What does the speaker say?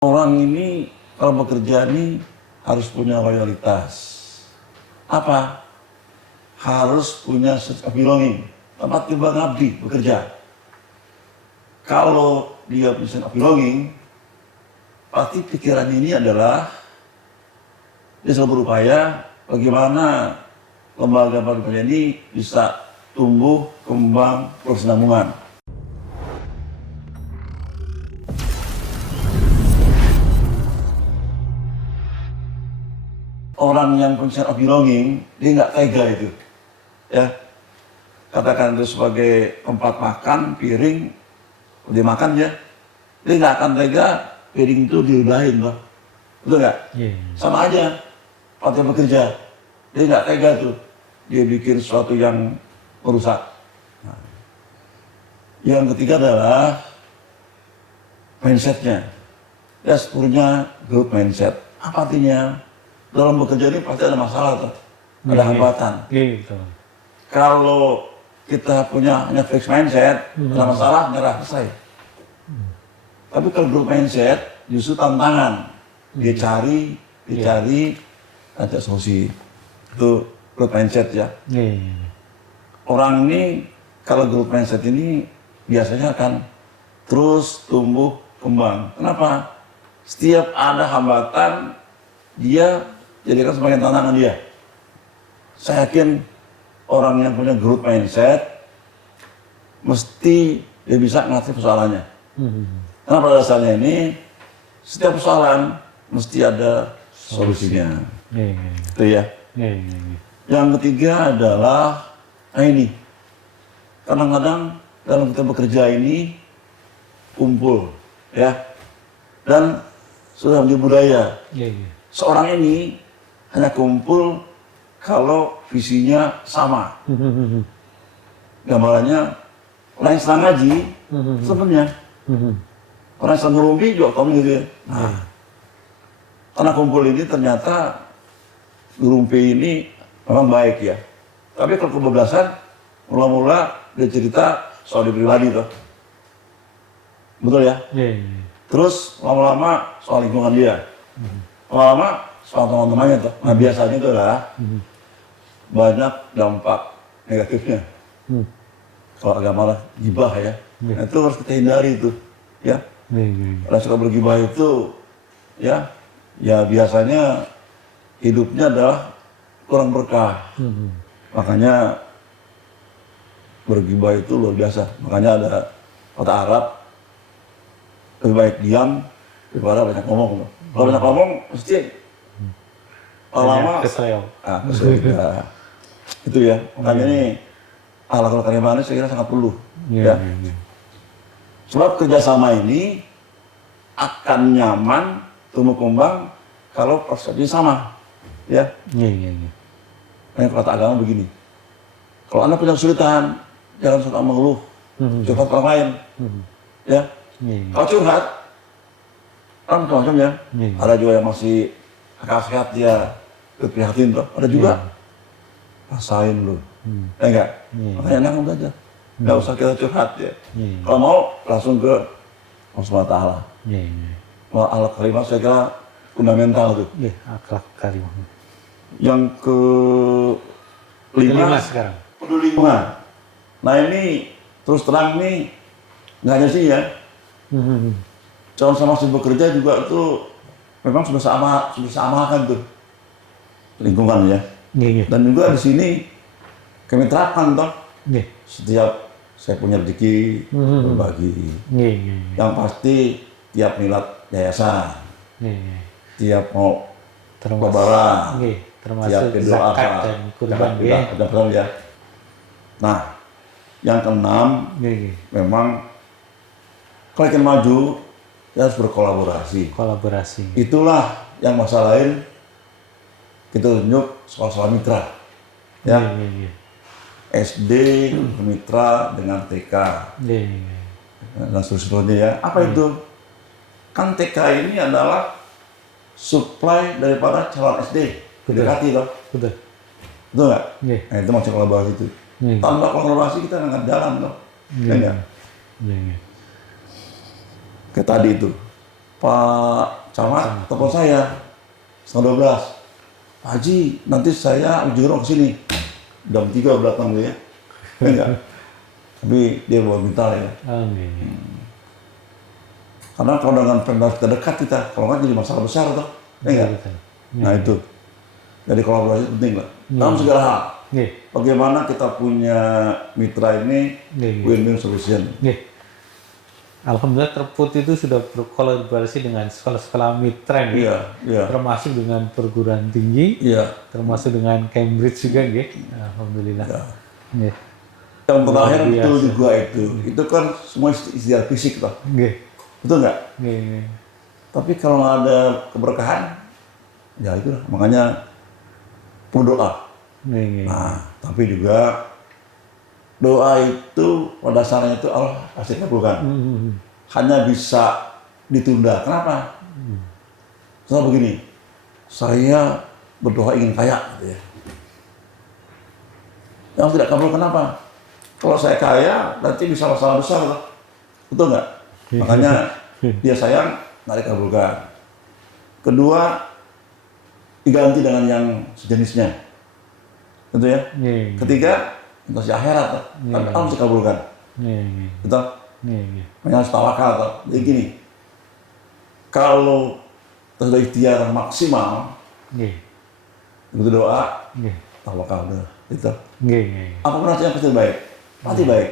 Orang ini kalau bekerja ini harus punya loyalitas. Apa? Harus punya sense of belonging. Tempat tiba ngabdi bekerja. Kalau dia punya sense of belonging, pasti pikiran ini adalah dia selalu berupaya bagaimana lembaga bekerja ini bisa tumbuh, kembang, berkesinambungan. Orang yang punya sense of belonging, dia nggak tega itu, ya. Katakan itu sebagai tempat makan, piring, dia makan ya, dia nggak akan tega piring itu diudahin, loh. Betul nggak? Sama aja, partai bekerja, dia nggak tega tuh, dia bikin sesuatu yang merusak. Nah. Yang ketiga adalah mindsetnya, dia punya growth mindset. Apa artinya? Dalam bekerja ini pasti ada masalah tuh, ada hambatan. Gitu. Kalau kita punya hanya fixed mindset, ada masalah, nyerah, selesai. Tapi kalau growth mindset, justru tantangan. Dia cari, ada solusi. Itu growth mindset ya. Orang ini, kalau growth mindset ini, biasanya akan terus tumbuh, kembang. Kenapa? Setiap ada hambatan, dia jadikan sebagai tantangan dia. Saya yakin orang yang punya growth mindset mesti dia bisa ngatasi persoalannya. Karena pada dasarnya ini setiap persoalan mesti ada solusinya. Itu ya. Yang ketiga adalah ini. Kadang-kadang dalam kita bekerja ini kumpul, ya, dan sudah menjadi budaya. Seorang ini hanya kumpul kalau visinya sama. Gambarannya orang yang sedang ngaji sebenarnya orang yang sedang ngerumpi juga kamu gitu ya. Nah, karena kumpul ini ternyata ngerumpi ini memang baik ya. Tapi kalau kebablasan mula-mula dia cerita soal dia pribadi tuh. Betul ya? Terus lama-lama soal lingkungan dia. Lama-lama soal teman-temannya tuh. Nah biasanya itu adalah banyak dampak negatifnya. Kalau agama lah gibah ya. Nah, itu harus kita hindari itu, ya. Orang suka bergibah itu, ya biasanya hidupnya adalah kurang berkah. Makanya bergibah itu luar biasa. Makanya ada kata Arab, lebih baik diam daripada banyak ngomong. Kalau banyak ngomong mesti lama kesel juga. Itu ya. Makanya ini akhlakul karimah ini saya kira sangat perlu. Ya. Sebab kerjasama ini akan nyaman, tumbuh kembang kalau persepsi sama. Ya. Nah, kata agama begini. Kalau Anda punya kesulitan, jangan suka mengeluh, curhat orang lain. Ya. Kalau curhat, kan macam-macam ya. Ada juga yang masih sehat dia prihatin tuh. Ada juga rasain lu. Ya enggak? Makanya enak aja. Enggak usah kita curhat ya. Kalau mau langsung ke Allah SWT. Mau akhlak karimah saya kira fundamental tuh. Akhlak karimah. Yang kelima sekarang. peduli lingkungan. Nah ini terus terang nih nggak hanya sih ya. Calon sama si bekerja juga tuh memang sudah sama kan tuh lingkungan ya. Dan juga di sini kami terapkan toh. Setiap saya punya rezeki berbagi. Yang pasti tiap milad yayasan, tiap mau lebaran, tiap berdoa dan kurban ya. Nah, yang keenam memang kalau ingin maju kita harus berkolaborasi. Itulah yang masa lain kita tunjuk sekolah-sekolah mitra. Ya. SD mitra dengan TK. Dan seterusnya ya. Apa itu? Kan TK ini adalah supply daripada calon SD. Dekati loh. Betul nggak? Nah, itu masuk kolaborasi itu. Tanpa kolaborasi kita nggak jalan loh. Kayak tadi itu. Pak Camat telepon saya setengah 12. Pak Haji, nanti saya ujung ke sini. Jam 3 belakang dia. Enggak. Tapi dia bawa minta ya. Karena kalau dengan pendengar terdekat kita, kalau nggak jadi masalah besar tuh. Enggak. Nah itu. Jadi kolaborasi penting lah. Dalam segala hal. Bagaimana kita punya mitra ini win-win solution. Alhamdulillah Terput itu sudah berkolaborasi dengan sekolah-sekolah mitra nih, termasuk dengan perguruan tinggi, termasuk dengan Cambridge juga, alhamdulillah. Yang terakhir betul juga itu kan semua istilah fisik toh, betul nggak? Tapi kalau nggak ada keberkahan, ya itu makanya berdoa. Nah, tapi juga doa itu pada dasarnya itu Allah pasti kabulkan. Hanya bisa ditunda. Kenapa? Soalnya begini, saya berdoa ingin kaya. Gitu ya. Yang tidak kabul kenapa? Kalau saya kaya, nanti bisa masalah besar. Betul nggak? Makanya dia sayang, nggak dikabulkan. Kedua, diganti dengan yang sejenisnya. Gitu ya. Ketiga, untuk si akhirat, kan harus dikabulkan. Betul? Makanya harus tawakal. Jadi gini, kalau sudah ikhtiar maksimal, itu doa, tawakal. Gitu. Apapun hasilnya pasti baik. Pasti baik.